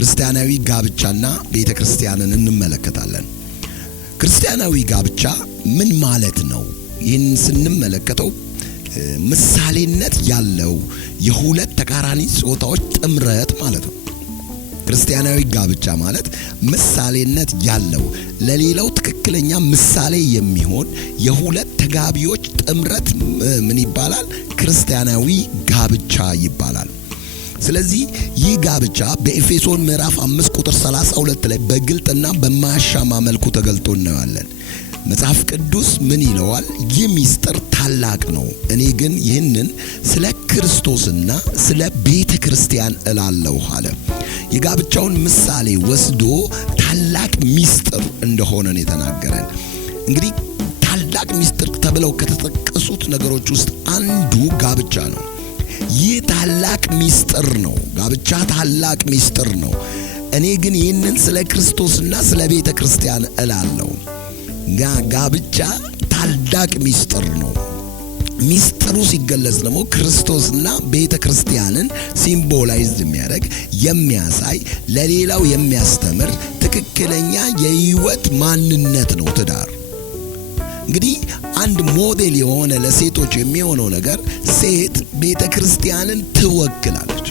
ክርስቲያናዊ ጋብቻና ቤተክርስቲያንን እንመለከታለን። ክርስቲያናዊ ጋብቻ ምን ማለት ነው? ይህን ስንመለከተው ምሳሌነት ያለው የሁለት ተቃራኒ ጾታዎች ጥምረት ማለት ነው። ክርስቲያናዊ ጋብቻ ማለት ምሳሌነት ያለው ለሌላው ትክክለኛ ምሳሌ የሚሆን የሁለት ተጋቢዎች ጥምረት ምን ይባላል? ክርስቲያናዊ ጋብቻ ይባላል። ስለዚህ ይህ ጋብቻ በኤፌሶን ምዕራፍ 5 ቁጥር 32 ላይ በግልጥና በማያሻማ መልኩ ተገልጦ እናያለን። መጽሐፍ ቅዱስ ምን ይለዋል? ይህ ምስጢር ታላቅ ነው፣ እኔ ግን ይህንን ስለ ክርስቶስና ስለ ቤተ ክርስቲያን እላለሁ አለ። የጋብቻውን ምሳሌ ወስዶ ታላቅ ምስጢር እንደሆነ ነው የተናገረን። እንግዲህ ታላቅ ምስጢር ተብለው ከተጠቀሱት ነገሮች ውስጥ አንዱ ጋብቻ ነው። ይህ ታላቅ ምስጢር ነው። ጋብቻ ታላቅ ምስጢር ነው። እኔ ግን ይህንን ስለ ክርስቶስና ስለ ቤተ ክርስቲያን እላለሁ። ጋብቻ ታላቅ ምስጢር ነው። ምስጢሩ ሲገለጽ ደግሞ ክርስቶስና ቤተ ክርስቲያንን ሲምቦላይዝ የሚያደርግ የሚያሳይ፣ ለሌላው የሚያስተምር ትክክለኛ የህይወት ማንነት ነው ትዳር። እንግዲህ አንድ ሞዴል የሆነ ለሴቶች የሚሆነው ነገር ሴት ቤተ ክርስቲያንን ትወክላለች።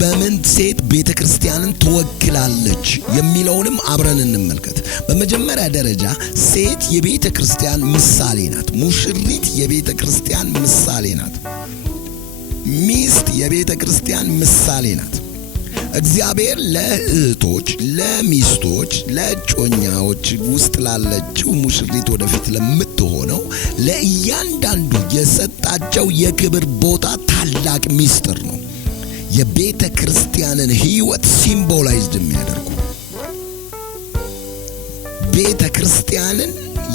በምን ሴት ቤተ ክርስቲያንን ትወክላለች የሚለውንም አብረን እንመልከት። በመጀመሪያ ደረጃ ሴት የቤተ ክርስቲያን ምሳሌ ናት። ሙሽሪት የቤተ ክርስቲያን ምሳሌ ናት። ሚስት የቤተ ክርስቲያን ምሳሌ ናት። እግዚአብሔር ለእህቶች፣ ለሚስቶች፣ ለጮኛዎች ውስጥ ላለችው ሙሽሪት ወደፊት ለምትሆነው ለእያንዳንዱ የሰጣቸው የክብር ቦታ ታላቅ ምስጢር ነው። የቤተ ክርስቲያንን ህይወት ሲምቦላይዝድ የሚያደርጉ ቤተ ክርስቲያንን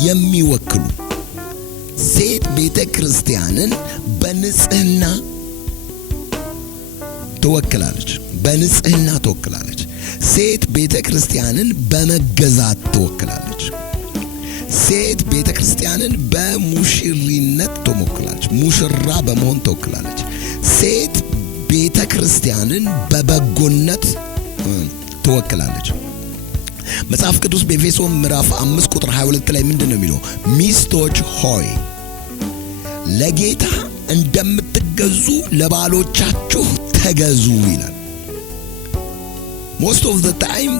የሚወክሉ ሴት ቤተ ክርስቲያንን በንጽህና ትወክላለች። በንጽህና ትወክላለች። ሴት ቤተ ክርስቲያንን በመገዛት ትወክላለች። ሴት ቤተ ክርስቲያንን በሙሽሪነት ትወክላለች። ሙሽራ በመሆን ትወክላለች። ሴት ቤተ ክርስቲያንን በበጎነት ትወክላለች። መጽሐፍ ቅዱስ በኤፌሶን ምዕራፍ 5 ቁጥር 22 ላይ ምንድን ነው የሚለው? ሚስቶች ሆይ ለጌታ እንደምትገዙ ለባሎቻችሁ ተገዙ ይላል። ሞስት ኦፍ ዘ ታይም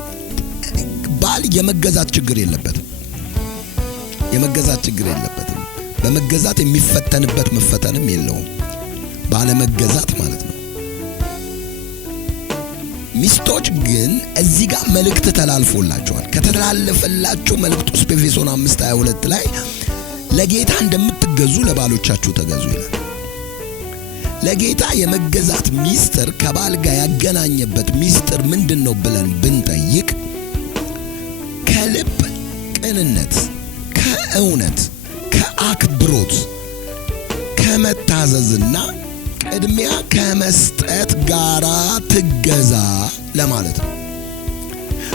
ባል የመገዛት ችግር የለበትም። በመገዛት የሚፈተንበት መፈተንም የለውም። ባለመገዛት ማለት ነው። ሚስቶች ግን እዚህ ጋር መልእክት ተላልፎላቸዋል። ከተላለፈላቸው መልእክት ውስጥ በኤፌሶን 5:22 ላይ ለጌታ እንደምትገዙ ለባሎቻችሁ ተገዙ ይላል። ለጌታ የመገዛት ሚስጥር ከባል ጋር ያገናኘበት ሚስጥር ምንድነው ብለን ብንጠይቅ ከልብ ቅንነት፣ ከእውነት፣ ከአክብሮት፣ ከመታዘዝና ቅድሚያ ከመስጠት ጋራ ትገዛ ለማለት ነው።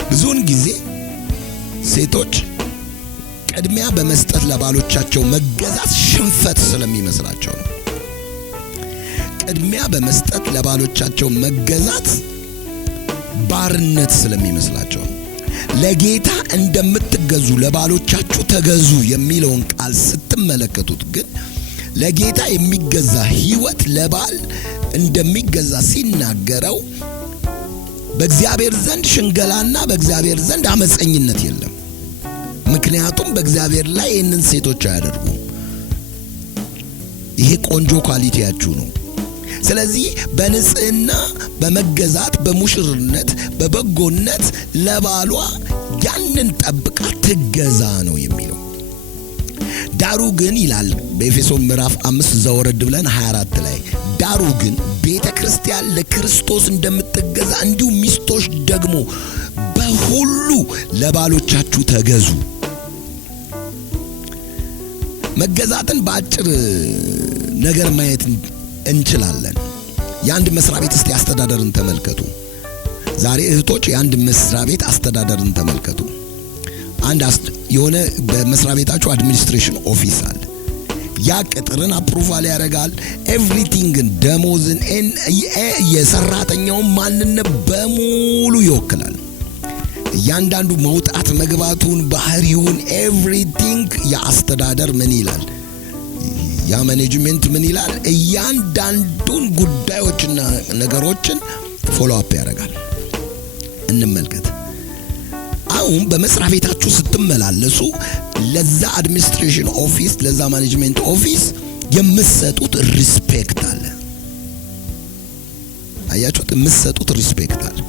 ብዙውን ጊዜ ሴቶች ቅድሚያ በመስጠት ለባሎቻቸው መገዛት ሽንፈት ስለሚመስላቸው ነው። ቅድሚያ በመስጠት ለባሎቻቸው መገዛት ባርነት ስለሚመስላቸው ነው። ለጌታ እንደምትገዙ ለባሎቻችሁ ተገዙ የሚለውን ቃል ስትመለከቱት ግን ለጌታ የሚገዛ ህይወት ለባል እንደሚገዛ ሲናገረው በእግዚአብሔር ዘንድ ሽንገላና በእግዚአብሔር ዘንድ አመፀኝነት የለም። ምክንያቱም በእግዚአብሔር ላይ ይህንን ሴቶች አያደርጉም። ይሄ ቆንጆ ኳሊቲያችሁ ነው። ስለዚህ በንጽህና፣ በመገዛት፣ በሙሽርነት፣ በበጎነት ለባሏ ያንን ጠብቃ ትገዛ ነው የሚለው። ዳሩ ግን ይላል በኤፌሶን ምዕራፍ 5 ዘወረድ ብለን 24 ላይ ዳሩ ግን ቤተ ክርስቲያን ለክርስቶስ እንደምትገዛ እንዲሁ ሚስቶች ደግሞ በሁሉ ለባሎቻችሁ ተገዙ። መገዛትን በአጭር ነገር ማየት እንችላለን። የአንድ መስሪያ ቤት እስቲ አስተዳደርን ተመልከቱ። ዛሬ እህቶች የአንድ መስሪያ ቤት አስተዳደርን ተመልከቱ። የሆነ በመስሪያ ቤታችሁ አድሚኒስትሬሽን ኦፊስ አለ። ያ ቅጥርን አፕሩቫል ያደርጋል። ኤቭሪቲንግን ደሞዝን የሰራተኛውን ማንነት በሙሉ ይወክላል። እያንዳንዱ መውጣት መግባቱን ባህሪውን ኤቭሪቲንግ የአስተዳደር ምን ይላል? ያ ማኔጅመንት ምን ይላል? እያንዳንዱን ጉዳዮችና ነገሮችን ፎሎ አፕ ያደርጋል። እንመልከት። አሁን በመስሪያ ቤታችሁ ስትመላለሱ ለዛ አድሚኒስትሬሽን ኦፊስ ለዛ ማኔጅመንት ኦፊስ የምትሰጡት ሪስፔክት አለ። አያችሁት? የምትሰጡት ሪስፔክት አለ።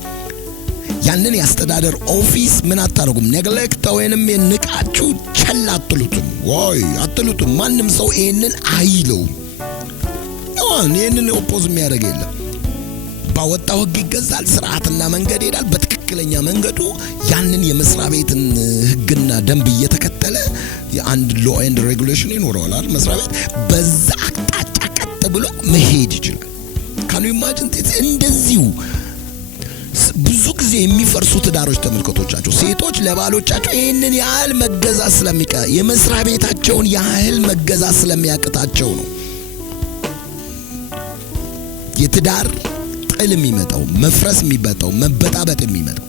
ያንን የአስተዳደር ኦፊስ ምን አታረጉም? ኔግሌክት ወይንም ንቃችሁ ቸል አትሉትም ወይ አትሉትም። ማንም ሰው ይሄንን አይለው። ይሄንን ኦፖዝ የሚያደርግ የለም። ባወጣው ህግ ይገዛል፣ ስርዓትና መንገድ ይሄዳል። በትክክለኛ መንገዱ ያንን የመስሪያ ቤትን ህግና ደንብ እየተከተለ የአንድ ሎ ኤንድ ሬጉሌሽን ይኖረዋል። መስሪያ ቤት በዛ አቅጣጫ ቀጥ ብሎ መሄድ ይችላል። ካኑ ኢማጂን እንደዚሁ ብዙ ጊዜ የሚፈርሱ ትዳሮች ተመልከቶቻቸው። ሴቶች ለባሎቻቸው ይሄንን ያህል መገዛት የመስሪያ ቤታቸውን ያህል መገዛት ስለሚያቅታቸው ነው የትዳር ጥል የሚመጣው፣ መፍረስ የሚመጣው፣ መበጣበጥ የሚመጣው።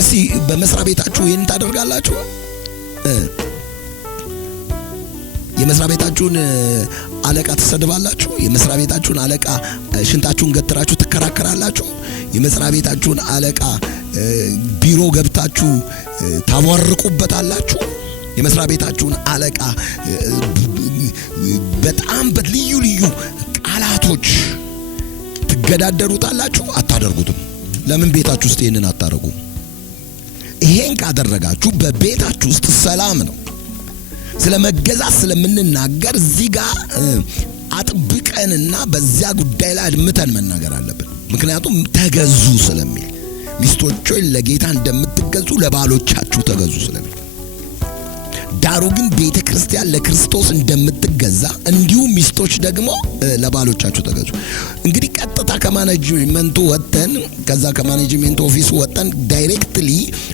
እስቲ በመስሪያ ቤታችሁ ይሄን ታደርጋላችሁ? የመስሪያ ቤታችሁን አለቃ ትሰድባላችሁ? የመስሪያ ቤታችሁን አለቃ ሽንታችሁን ገትራችሁ ትከራከራላችሁ? የመስሪያ ቤታችሁን አለቃ ቢሮ ገብታችሁ ታዋርቁበታላችሁ? የመስሪያ ቤታችሁን አለቃ በጣም በልዩ ልዩ ቃላቶች ትገዳደሩታላችሁ? አታደርጉትም። ለምን ቤታችሁ ውስጥ ይሄንን አታደርጉም? ይሄን ካደረጋችሁ በቤታችሁ ውስጥ ሰላም ነው። ስለ መገዛት ስለምንናገር እዚህ ጋር አጥብቀንና በዚያ ጉዳይ ላይ አድምተን መናገር አለብን። ምክንያቱም ተገዙ ስለሚል፣ ሚስቶች ለጌታ እንደምትገዙ ለባሎቻችሁ ተገዙ ስለሚል። ዳሩ ግን ቤተ ክርስቲያን ለክርስቶስ እንደምትገዛ እንዲሁ ሚስቶች ደግሞ ለባሎቻችሁ ተገዙ። እንግዲህ ቀጥታ ከማኔጅመንቱ ወጥተን ከዛ ከማኔጅመንት ኦፊስ ወጥተን ዳይሬክትሊ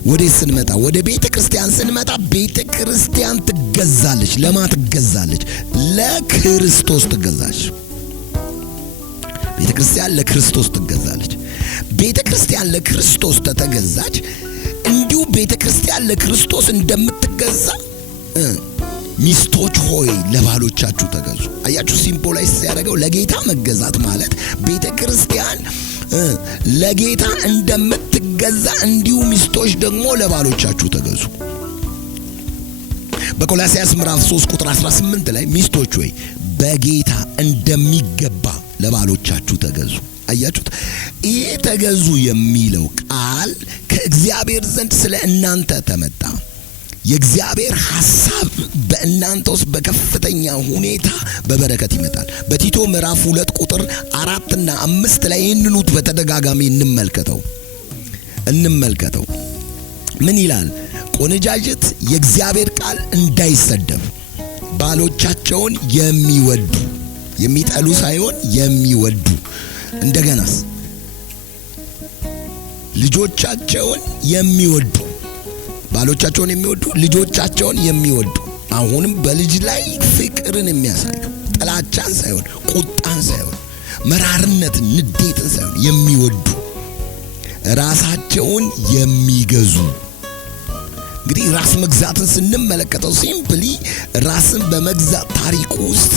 ወደ ስንመጣ ወደ ቤተ ክርስቲያን ስንመጣ ቤተ ክርስቲያን ትገዛለች። ለማ ትገዛለች? ለክርስቶስ ትገዛለች። ቤተ ክርስቲያን ለክርስቶስ ትገዛለች። ቤተ ክርስቲያን ለክርስቶስ ተተገዛች። እንዲሁ ቤተ ክርስቲያን ለክርስቶስ እንደምትገዛ ሚስቶች ሆይ ለባሎቻችሁ ተገዙ። አያችሁ፣ ሲምቦላይዝ ያደረገው ለጌታ መገዛት ማለት ቤተ ክርስቲያን ለጌታ እንደምትገዛ እንዲሁ ሚስቶች ደግሞ ለባሎቻችሁ ተገዙ። በቆላስይስ ምዕራፍ 3 ቁጥር 18 ላይ ሚስቶች ሆይ በጌታ እንደሚገባ ለባሎቻችሁ ተገዙ። አያችሁት? ይሄ ተገዙ የሚለው ቃል ከእግዚአብሔር ዘንድ ስለ እናንተ ተመጣ። የእግዚአብሔር ሐሳብ በእናንተ ውስጥ በከፍተኛ ሁኔታ በበረከት ይመጣል። በቲቶ ምዕራፍ 2 ቁጥር 4 እና 5 ላይ ይህንኑ በተደጋጋሚ እንመልከተው። ምን ይላል? ቆነጃጅት የእግዚአብሔር ቃል እንዳይሰደብ ባሎቻቸውን የሚወዱ፣ የሚጠሉ ሳይሆን የሚወዱ፣ እንደገናስ ልጆቻቸውን የሚወዱ፣ ባሎቻቸውን የሚወዱ፣ ልጆቻቸውን የሚወዱ። አሁንም በልጅ ላይ ፍቅርን የሚያሳዩ ጥላቻን ሳይሆን፣ ቁጣን ሳይሆን፣ መራርነትን፣ ንዴትን ሳይሆን የሚወዱ፣ ራሳቸውን የሚገዙ። እንግዲህ ራስ መግዛትን ስንመለከተው ሲምፕሊ ራስን በመግዛት ታሪክ ውስጥ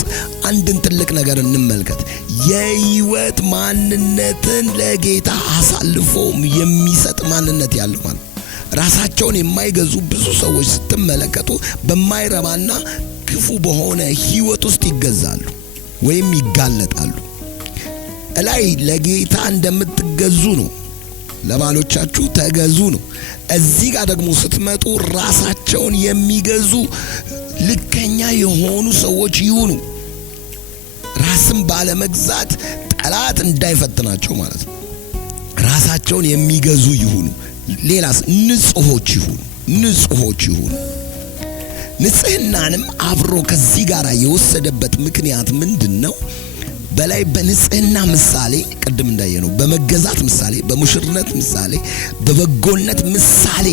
አንድን ትልቅ ነገር እንመልከት። የህይወት ማንነትን ለጌታ አሳልፎ የሚሰጥ ማንነት ያለው ማለት። ራሳቸውን የማይገዙ ብዙ ሰዎች ስትመለከቱ በማይረባና ክፉ በሆነ ህይወት ውስጥ ይገዛሉ ወይም ይጋለጣሉ። እላይ ለጌታ እንደምትገዙ ነው፣ ለባሎቻችሁ ተገዙ ነው። እዚህ ጋር ደግሞ ስትመጡ ራሳቸውን የሚገዙ ልከኛ የሆኑ ሰዎች ይሁኑ። ራስን ባለመግዛት ጠላት እንዳይፈትናቸው ማለት ነው። ራሳቸውን የሚገዙ ይሁኑ። ሌላስ ንጹሆች ይሁኑ። ንጽህናንም አብሮ ከዚህ ጋር የወሰደበት ምክንያት ምንድነው? በላይ በንጽህና ምሳሌ ቅድም እንዳየነው በመገዛት ምሳሌ፣ በሙሽርነት ምሳሌ፣ በበጎነት ምሳሌ